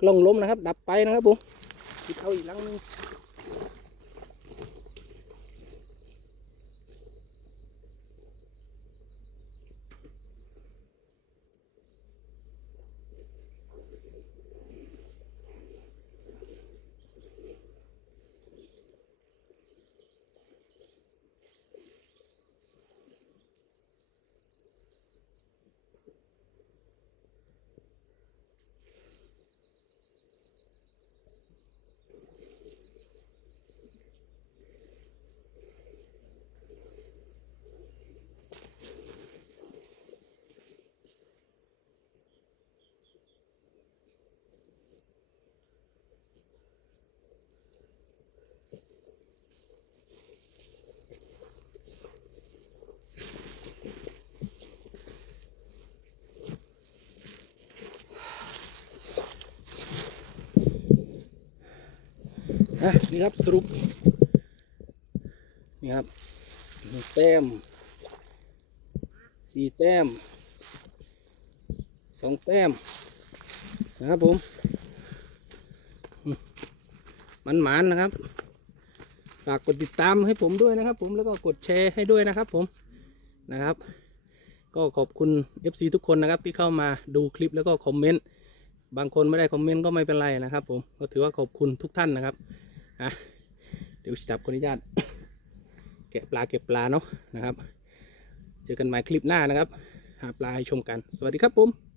กล้องล้มนะครับ ดับไปนะครับผมคิดเอาอีกลังนึง อะนี่ครับสรุป นี่ครับหนึ่งแต้มสี่แต้มสองแต้มนะครับผมมันหมานๆนะครับ ฝากกดติดตามให้ผมด้วยนะครับ ผมแล้วก็กดแชร์ให้ด้วยนะครับ ผมนะครับ ก็ขอบคุณ FC ทุกคนนะครับ ที่เข้ามาดูคลิปแล้วก็คอมเมนต์บางคนไม่ได้คอมเมนต์ก็ไม่เป็นไรนะครับ ผมก็ถือว่าขอบคุณทุกท่านนะครับ อะเดี๋ยวจับคนอนุญาตแกะปลาเก็บปลาเนาะนะครับ เจอกันใหม่คลิปหน้านะครับ หาปลาให้ชมกัน สวัสดีครับผม